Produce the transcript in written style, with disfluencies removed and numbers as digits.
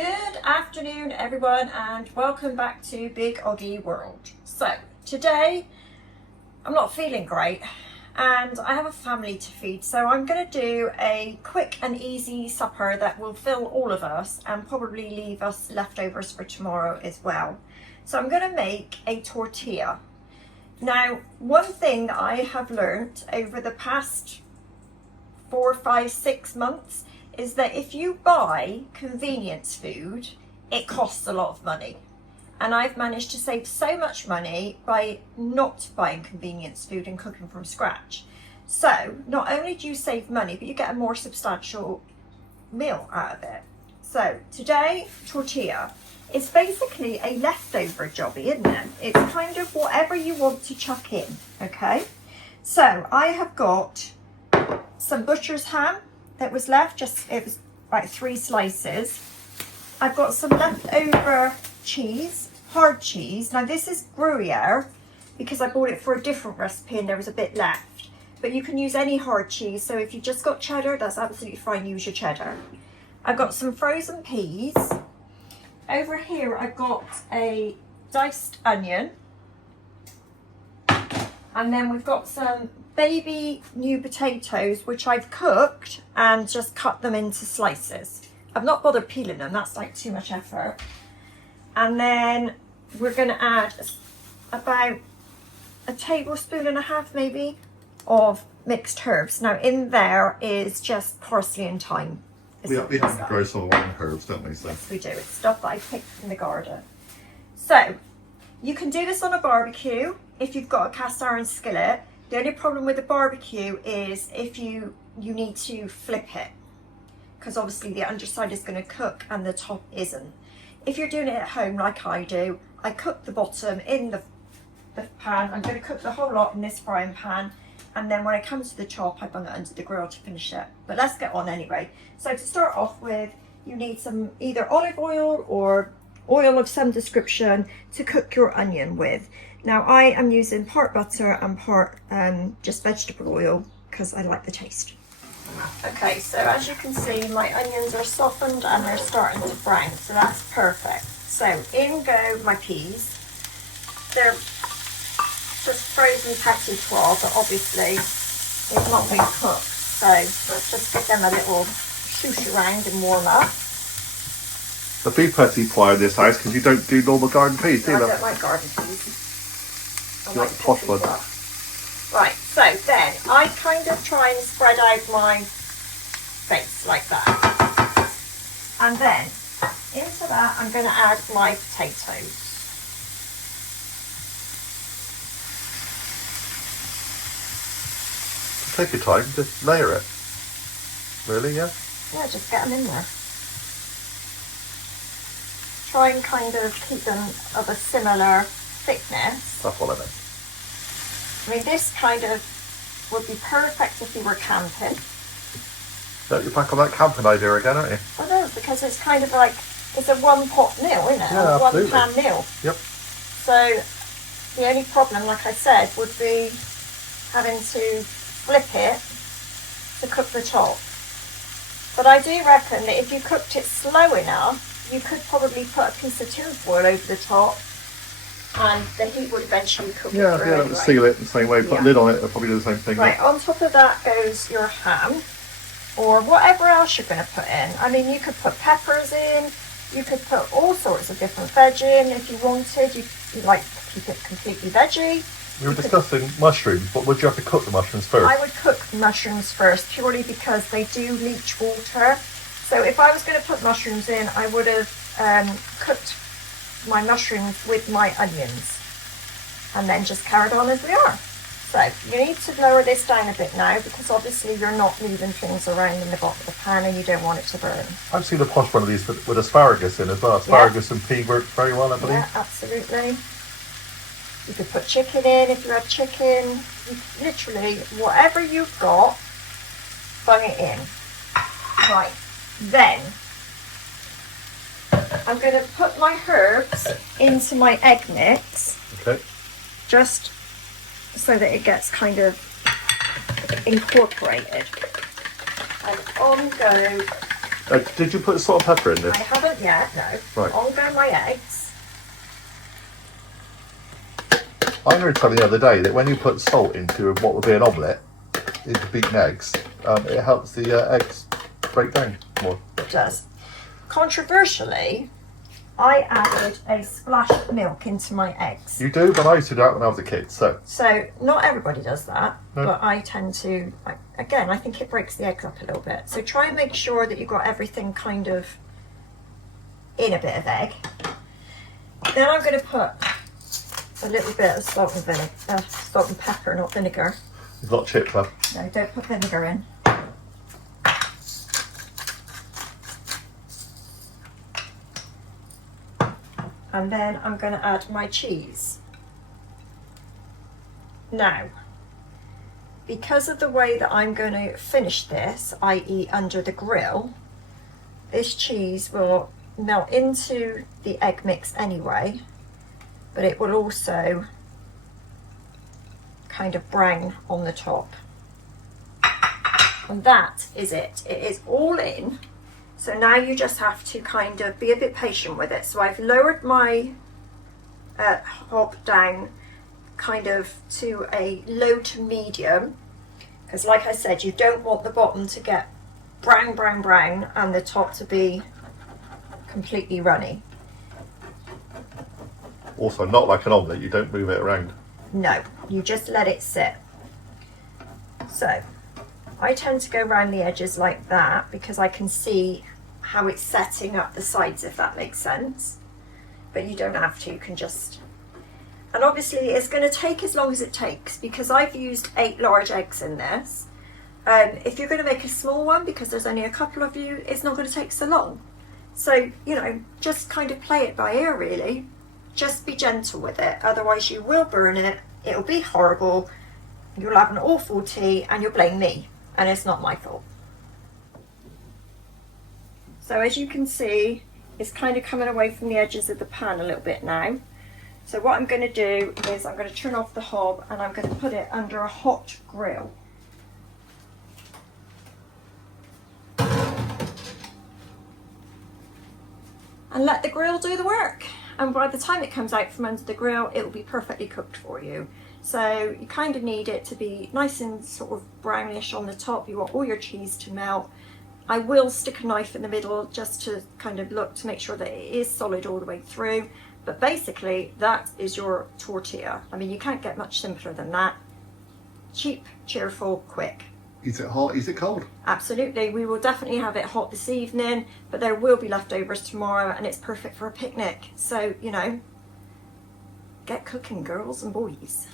Good afternoon everyone and welcome back to Big OGGIE World. So today I'm not feeling great and I have a family to feed, so I'm going to do a quick and easy supper that will fill all of us and probably leave us leftovers for tomorrow as well. So I'm going to make a tortilla. Now, one thing that I have learned over the past 4, 5, 6 months is that if you buy convenience food, it costs a lot of money. And I've managed to save so much money by not buying convenience food and cooking from scratch. So not only do you save money, but you get a more substantial meal out of it. So today, tortilla. It's basically a leftover jobby, isn't it? It's kind of whatever you want to chuck in, okay? So I have got some butcher's ham that was left, it was like 3 slices. I've got some leftover cheese, hard cheese. Now this is Gruyère because I bought it for a different recipe and there was a bit left. But you can use any hard cheese, so if you just got cheddar, that's absolutely fine, use your cheddar. I've got some frozen peas. Over here I've got a diced onion. And then we've got some baby new potatoes, which I've cooked and just cut them into slices. I've not bothered peeling them, that's like too much effort. And then we're going to add about 1.5 tablespoons maybe of mixed herbs. Now in there is just parsley and thyme. We have to grow some of our own herbs, don't we? So. Yes, we do. It's stuff that I picked from the garden. So you can do this on a barbecue if you've got a cast iron skillet. The only problem with the barbecue is if you need to flip it, because obviously the underside is going to cook and the top isn't. If you're doing it at home like I do, I cook the bottom in the pan. I'm going to cook the whole lot in this frying pan, and then when I come to the top I bung it under the grill to finish it. But let's get on anyway. So to start off with, you need some either olive oil or oil of some description to cook your onion with. Now I am using part butter and part just vegetable oil because I like the taste. Okay, so as you can see my onions are softened and they're starting to brown, so that's perfect. So in go my peas. They're just frozen petit-pois, but obviously it's not been cooked, so let's just give them a little shoosh around and warm up. The beef petit-pois in this house because you don't do normal garden peas, do you? I don't like garden peas. You like posh ones. Right, so then I kind of try and spread out my base like that. And then into that I'm going to add my potatoes. Take your time, just layer it. Really, yeah? Yeah, just get them in there. Try and kind of keep them of a similar thickness. That's what I meant. I mean, this kind of would be perfect if you were camping. Yeah, you're back on that camping idea again, aren't you? I know, because it's kind of like, it's a one pot meal, isn't it? Yeah, a one absolutely. pan meal. Yep. So the only problem, like I said, would be having to flip it to cook the top. But I do reckon that if you cooked it slow enough, you could probably put a piece of tin foil over the top and the heat would eventually cook it through Yeah, anyway. seal it the same way, put a lid on it, they'll probably do the same thing. Right, on top of that goes your ham, or whatever else you're going to put in. I mean, you could put peppers in, you could put all sorts of different veg in if you wanted. You like to keep it completely veggie. We were discussing mushrooms, but would you have to cook the mushrooms first? I would cook mushrooms first, purely because they do leach water. So if I was going to put mushrooms in, I would have cooked my mushrooms with my onions and then just carried on as we are. So you need to lower this down a bit now because obviously you're not moving things around in the bottom of the pan and you don't want it to burn. I've seen a posh one of these with asparagus in as well. Asparagus and pea work very well, I believe. Yeah, absolutely. You could put chicken in if you have chicken. Literally, whatever you've got, bung it in. Right, then I'm going to put my herbs into my egg mix. Okay. Just so that it gets kind of incorporated. And on go Did you put salt and pepper in this? I haven't yet, no. Right. On go my eggs. I heard something the other day that when you put salt into what would be an omelette, into beaten eggs, it helps the eggs break down more. It does. Controversially, I added a splash of milk into my eggs. You do, but I used to do that when I was a kid, so. So not everybody does that, No. but I tend to, again, I think it breaks the eggs up a little bit. So try and make sure that you've got everything kind of in a bit of egg. Then I'm going to put a little bit of salt and pepper, not vinegar. It's not chipper. No, don't put vinegar in. And then I'm going to add my cheese. Now, because of the way that I'm going to finish this, i.e. under the grill, this cheese will melt into the egg mix anyway, but it will also kind of brown on the top. And that is it. It is all in. So now you just have to kind of be a bit patient with it. So I've lowered my hob down kind of to a low to medium, because like I said, you don't want the bottom to get brown and the top to be completely runny. Also, not like an omelette, you don't move it around. No, you just let it sit. So I tend to go around the edges like that because I can see how it's setting up the sides, if that makes sense. But you don't have to, you can just... And obviously it's going to take as long as it takes because I've used 8 large eggs in this. If you're going to make a small one, because there's only a couple of you, it's not going to take so long. So, you know, just kind of play it by ear really. Just be gentle with it, otherwise you will burn it, it'll be horrible, you'll have an awful tea and you'll blame me, and it's not my fault. So as you can see, it's kind of coming away from the edges of the pan a little bit now. So what I'm going to do is I'm going to turn off the hob and I'm going to put it under a hot grill. And let the grill do the work. And by the time it comes out from under the grill, it will be perfectly cooked for you. So you kind of need it to be nice and sort of brownish on the top. You want all your cheese to melt. I will stick a knife in the middle just to kind of look to make sure that it is solid all the way through. But basically, that is your tortilla. I mean, you can't get much simpler than that. Cheap, cheerful, quick. Is it hot? Is it cold? Absolutely. We will definitely have it hot this evening, but there will be leftovers tomorrow and it's perfect for a picnic. So, you know, get cooking, girls and boys.